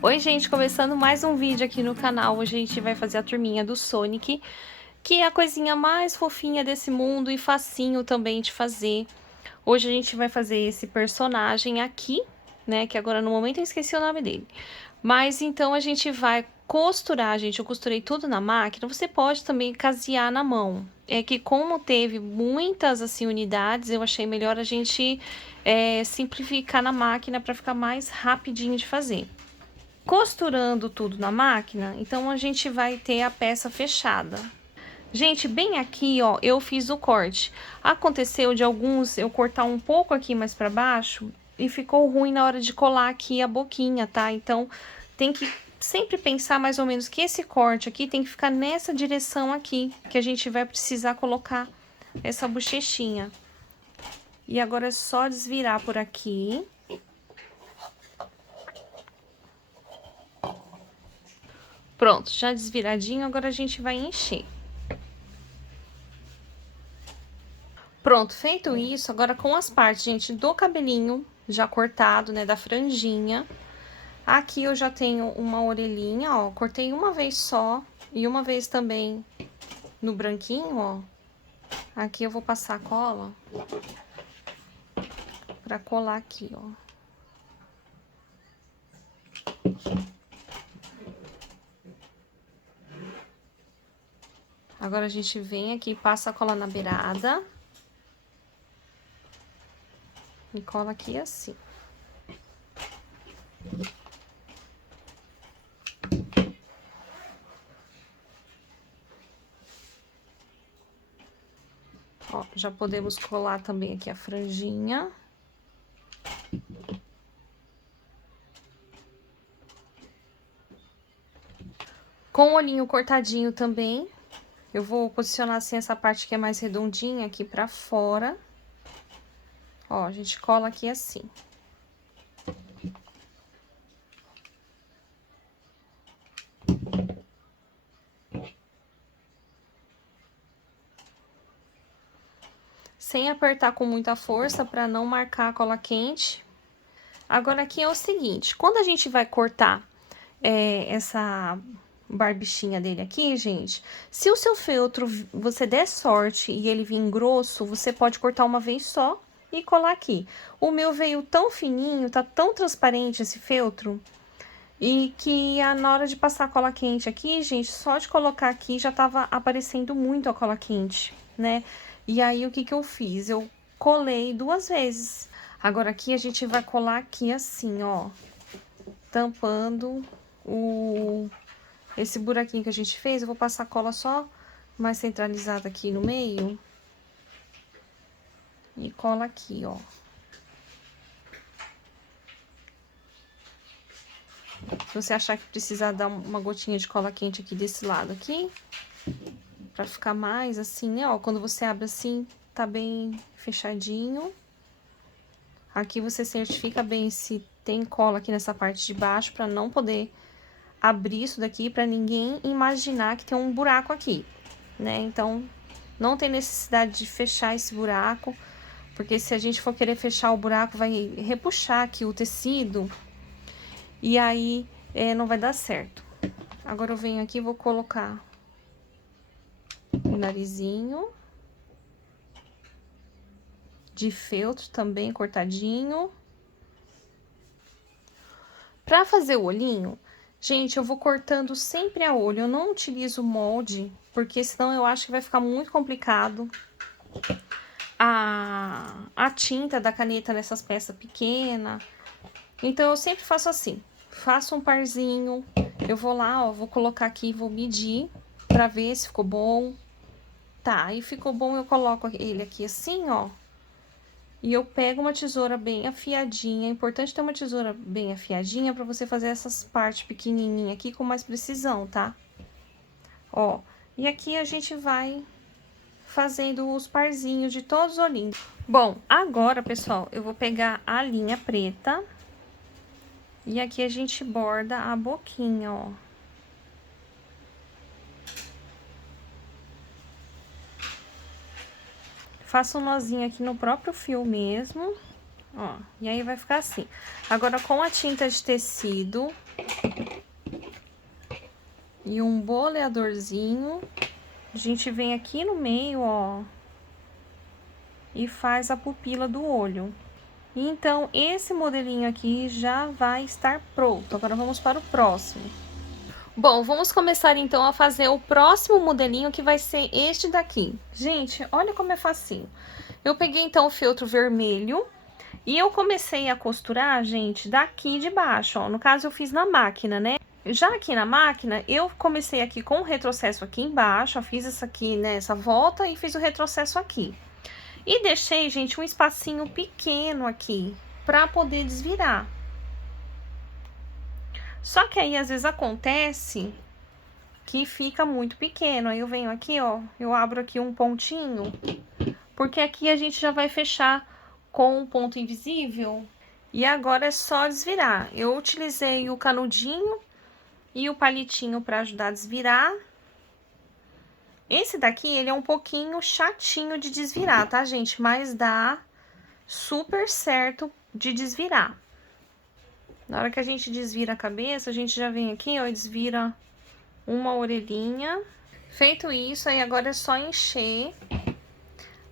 Oi, gente, começando mais um vídeo aqui no canal. Hoje a gente vai fazer a turminha do Sonic, que é a coisinha mais fofinha desse mundo e facinho também de fazer. Hoje a gente vai fazer esse personagem aqui, né, que agora no momento eu esqueci o nome dele. Mas então a gente vai costurar, gente, eu costurei tudo na máquina, você pode também casear na mão. É que como teve muitas, assim, unidades, eu achei melhor a gente simplificar na máquina para ficar mais rapidinho de fazer. Costurando tudo na máquina, então a gente vai ter a peça fechada. Gente, bem aqui, ó, eu fiz o corte. Aconteceu de alguns eu cortar um pouco aqui mais pra baixo e ficou ruim na hora de colar aqui a boquinha, tá? Então, tem que sempre pensar mais ou menos que esse corte aqui tem que ficar nessa direção aqui, que a gente vai precisar colocar essa bochechinha. E agora é só desvirar por aqui. Pronto, já desviradinho, agora a gente vai encher. Pronto, feito isso, agora com as partes, gente, do cabelinho já cortado, né, da franjinha. Aqui eu já tenho uma orelhinha, ó, cortei uma vez só e uma vez também no branquinho, ó. Aqui eu vou passar a cola pra colar aqui, ó. Agora a gente vem aqui, passa a cola na beirada. E cola aqui assim. Ó, já podemos colar também aqui a franjinha. Com o olhinho cortadinho também. Eu vou posicionar assim essa parte que é mais redondinha aqui pra fora. Ó, a gente cola aqui assim. Sem apertar com muita força pra não marcar a cola quente. Agora aqui é o seguinte, quando a gente vai cortar essa barbichinha dele aqui, gente, se o seu feltro você der sorte e ele vir grosso, você pode cortar uma vez só e colar aqui. O meu veio tão fininho, tá tão transparente esse feltro, e que na hora de passar a cola quente aqui, gente, só de colocar aqui já tava aparecendo muito a cola quente, né? E aí, o que que eu fiz? Eu colei 2 vezes. Agora, aqui a gente vai colar aqui assim, ó, tampando esse buraquinho que a gente fez. Eu vou passar a cola só mais centralizada aqui no meio. E cola aqui, ó. Se você achar que precisar dar uma gotinha de cola quente aqui desse lado aqui, pra ficar mais assim, né, ó, quando você abre assim, tá bem fechadinho. Aqui você certifica bem se tem cola aqui nessa parte de baixo, pra não poder abrir isso daqui, pra ninguém imaginar que tem um buraco aqui, né? Então, não tem necessidade de fechar esse buraco, porque se a gente for querer fechar o buraco, vai repuxar aqui o tecido, e aí não vai dar certo. Agora eu venho aqui e vou colocar o narizinho de feltro também cortadinho. Pra fazer o olhinho, gente, eu vou cortando sempre a olho. Eu não utilizo molde, porque senão eu acho que vai ficar muito complicado a tinta da caneta nessas peças pequenas. Então, eu sempre faço assim. Faço um parzinho, eu vou lá, ó, vou colocar aqui, vou medir pra ver se ficou bom. Tá, aí ficou bom, eu coloco ele aqui assim, ó. E eu pego uma tesoura bem afiadinha. É importante ter uma tesoura bem afiadinha pra você fazer essas partes pequenininhas aqui com mais precisão, tá? Ó, e aqui a gente vai fazendo os parzinhos de todos os olhinhos. Bom, agora, pessoal, eu vou pegar a linha preta. E aqui a gente borda a boquinha, ó. Faço um nozinho aqui no próprio fio mesmo, ó. E aí vai ficar assim. Agora, com a tinta de tecido, e um boleadorzinho. A gente vem aqui no meio, ó, e faz a pupila do olho. Então, esse modelinho aqui já vai estar pronto. Agora, vamos para o próximo. Bom, vamos começar então a fazer o próximo modelinho, que vai ser este daqui. Gente, olha como é facinho. Eu peguei então o feltro vermelho e eu comecei a costurar, gente, daqui de baixo, ó. No caso, eu fiz na máquina, né? Já aqui na máquina, eu comecei aqui com o retrocesso aqui embaixo, ó, fiz essa aqui, né, essa volta e fiz o retrocesso aqui. E deixei, gente, um espacinho pequeno aqui pra poder desvirar. Só que aí, às vezes, acontece que fica muito pequeno. Aí eu venho aqui, ó, eu abro aqui um pontinho, porque aqui a gente já vai fechar com um ponto invisível. E agora é só desvirar. Eu utilizei o canudinho e o palitinho para ajudar a desvirar. Esse daqui, ele é um pouquinho chatinho de desvirar, tá, gente? Mas dá super certo de desvirar. Na hora que a gente desvira a cabeça, a gente já vem aqui, ó, e desvira uma orelhinha. Feito isso, aí agora é só encher.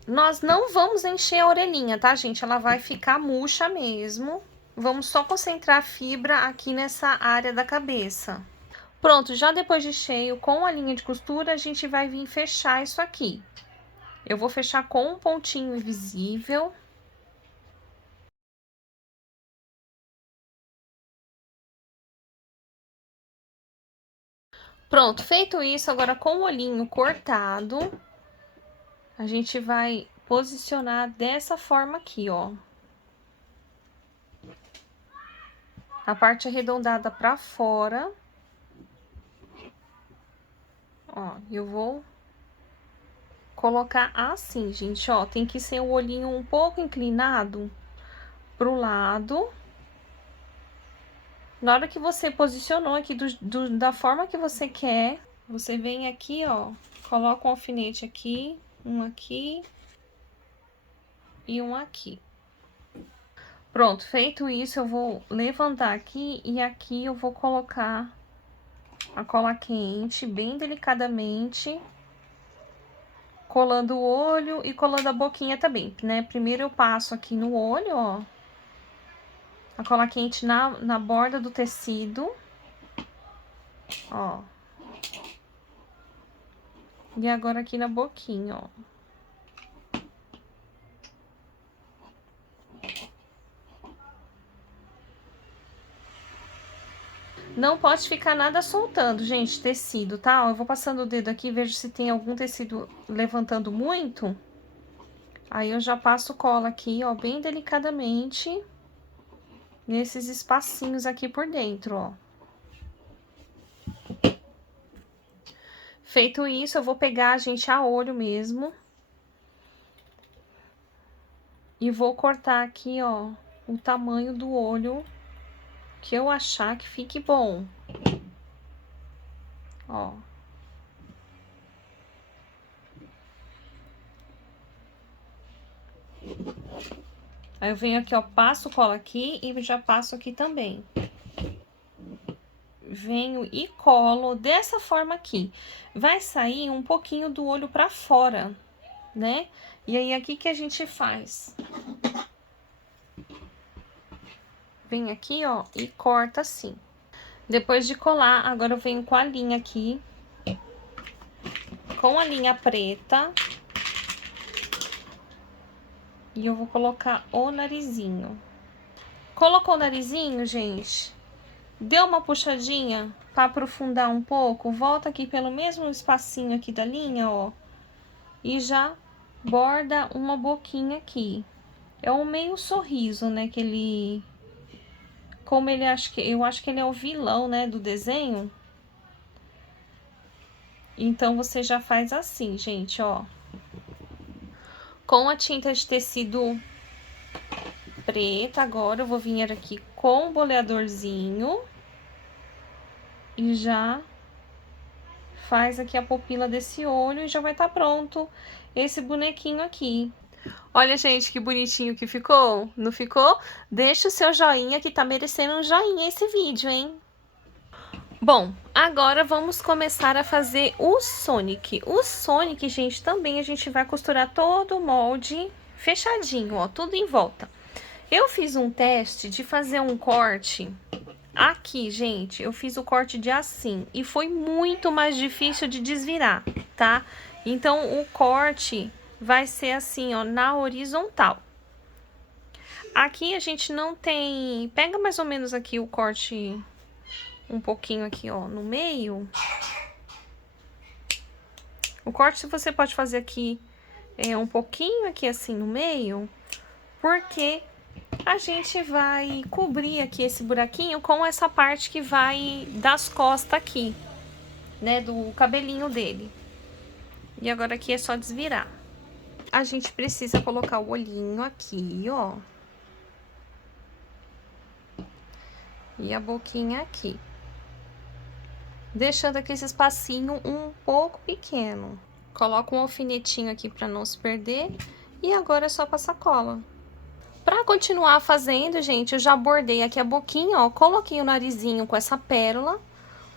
Nós não vamos encher a orelhinha, tá, gente? Ela vai ficar murcha mesmo. Vamos só concentrar a fibra aqui nessa área da cabeça. Pronto, já depois de cheio, com a linha de costura, a gente vai vir fechar isso aqui. Eu vou fechar com um pontinho invisível. Pronto, feito isso, agora com o olhinho cortado, a gente vai posicionar dessa forma aqui, ó. A parte arredondada pra fora. Ó, eu vou colocar assim, gente, ó. Tem que ser o olhinho um pouco inclinado pro lado. Na hora que você posicionou aqui da forma que você quer, você vem aqui, ó, coloca um alfinete aqui e um aqui. Pronto, feito isso, eu vou levantar aqui e aqui eu vou colocar a cola quente bem delicadamente, colando o olho e colando a boquinha também, né? Primeiro eu passo aqui no olho, ó, a cola quente na borda do tecido, ó. E agora aqui na boquinha, ó. Não pode ficar nada soltando, gente, tecido, tá? Ó, eu vou passando o dedo aqui, vejo se tem algum tecido levantando muito. Aí eu já passo cola aqui, ó, bem delicadamente, nesses espacinhos aqui por dentro, ó. Feito isso, eu vou pegar, gente, a olho mesmo. E vou cortar aqui, ó, o tamanho do olho que eu achar que fique bom. Ó. Aí eu venho aqui, ó, passo cola aqui e já passo aqui também. Venho e colo dessa forma aqui. Vai sair um pouquinho do olho pra fora, né? E aí, aqui que a gente faz? Vem aqui, ó, e corta assim. Depois de colar, agora eu venho com a linha aqui. Com a linha preta. E eu vou colocar o narizinho. Colocou o narizinho, gente? Deu uma puxadinha pra aprofundar um pouco, volta aqui pelo mesmo espacinho aqui da linha, ó. E já borda uma boquinha aqui. É um meio sorriso, né, que ele... Como ele eu acho que ele é o vilão, né, do desenho. Então, você já faz assim, gente, ó. Com a tinta de tecido preta, agora eu vou vir aqui com o boleadorzinho. E já faz aqui a pupila desse olho e já vai estar pronto esse bonequinho aqui. Olha, gente, que bonitinho que ficou, não ficou? Deixa o seu joinha, que tá merecendo um joinha esse vídeo, hein? Bom, agora vamos começar a fazer o Sonic. O Sonic, gente, também a gente vai costurar todo o molde fechadinho, ó, tudo em volta. Eu fiz um teste de fazer um corte aqui, gente. Eu fiz o corte de assim e foi muito mais difícil de desvirar, tá? Então, o corte vai ser assim, ó, na horizontal. Aqui a gente não tem... Pega mais ou menos aqui o corte... Um pouquinho aqui, ó, no meio. O corte você pode fazer aqui um pouquinho aqui assim no meio, porque a gente vai cobrir aqui esse buraquinho com essa parte que vai das costas aqui, né, do cabelinho dele. E agora aqui é só desvirar. A gente precisa colocar o olhinho aqui, ó. E a boquinha aqui. Deixando aqui esse espacinho um pouco pequeno. Coloca um alfinetinho aqui para não se perder. E agora é só passar cola. Para continuar fazendo, gente, eu já bordei aqui a boquinha, ó. Coloquei o narizinho com essa pérola.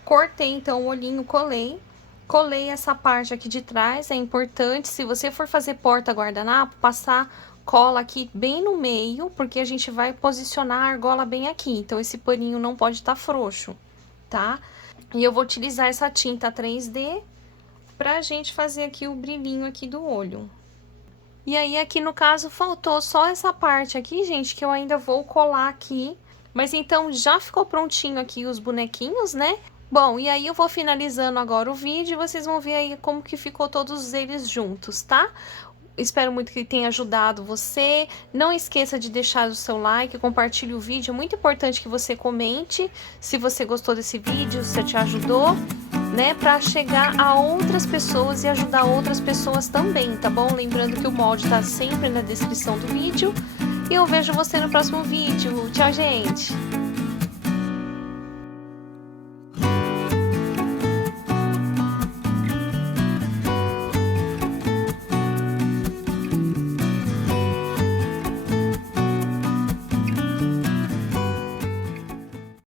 Cortei, então, o olhinho, colei. Colei essa parte aqui de trás. É importante, se você for fazer porta guardanapo, passar cola aqui bem no meio, porque a gente vai posicionar a argola bem aqui. Então, esse paninho não pode estar frouxo, tá? E eu vou utilizar essa tinta 3D pra gente fazer aqui o brilhinho aqui do olho. E aí, aqui no caso, faltou só essa parte aqui, gente, que eu ainda vou colar aqui. Mas então, já ficou prontinho aqui os bonequinhos, né? Bom, e aí eu vou finalizando agora o vídeo e vocês vão ver aí como que ficou todos eles juntos, tá? Espero muito que tenha ajudado você. Não esqueça de deixar o seu like, compartilhe o vídeo. É muito importante que você comente se você gostou desse vídeo, se te ajudou, né? Pra chegar a outras pessoas e ajudar outras pessoas também, tá bom? Lembrando que o molde tá sempre na descrição do vídeo. E eu vejo você no próximo vídeo. Tchau, gente!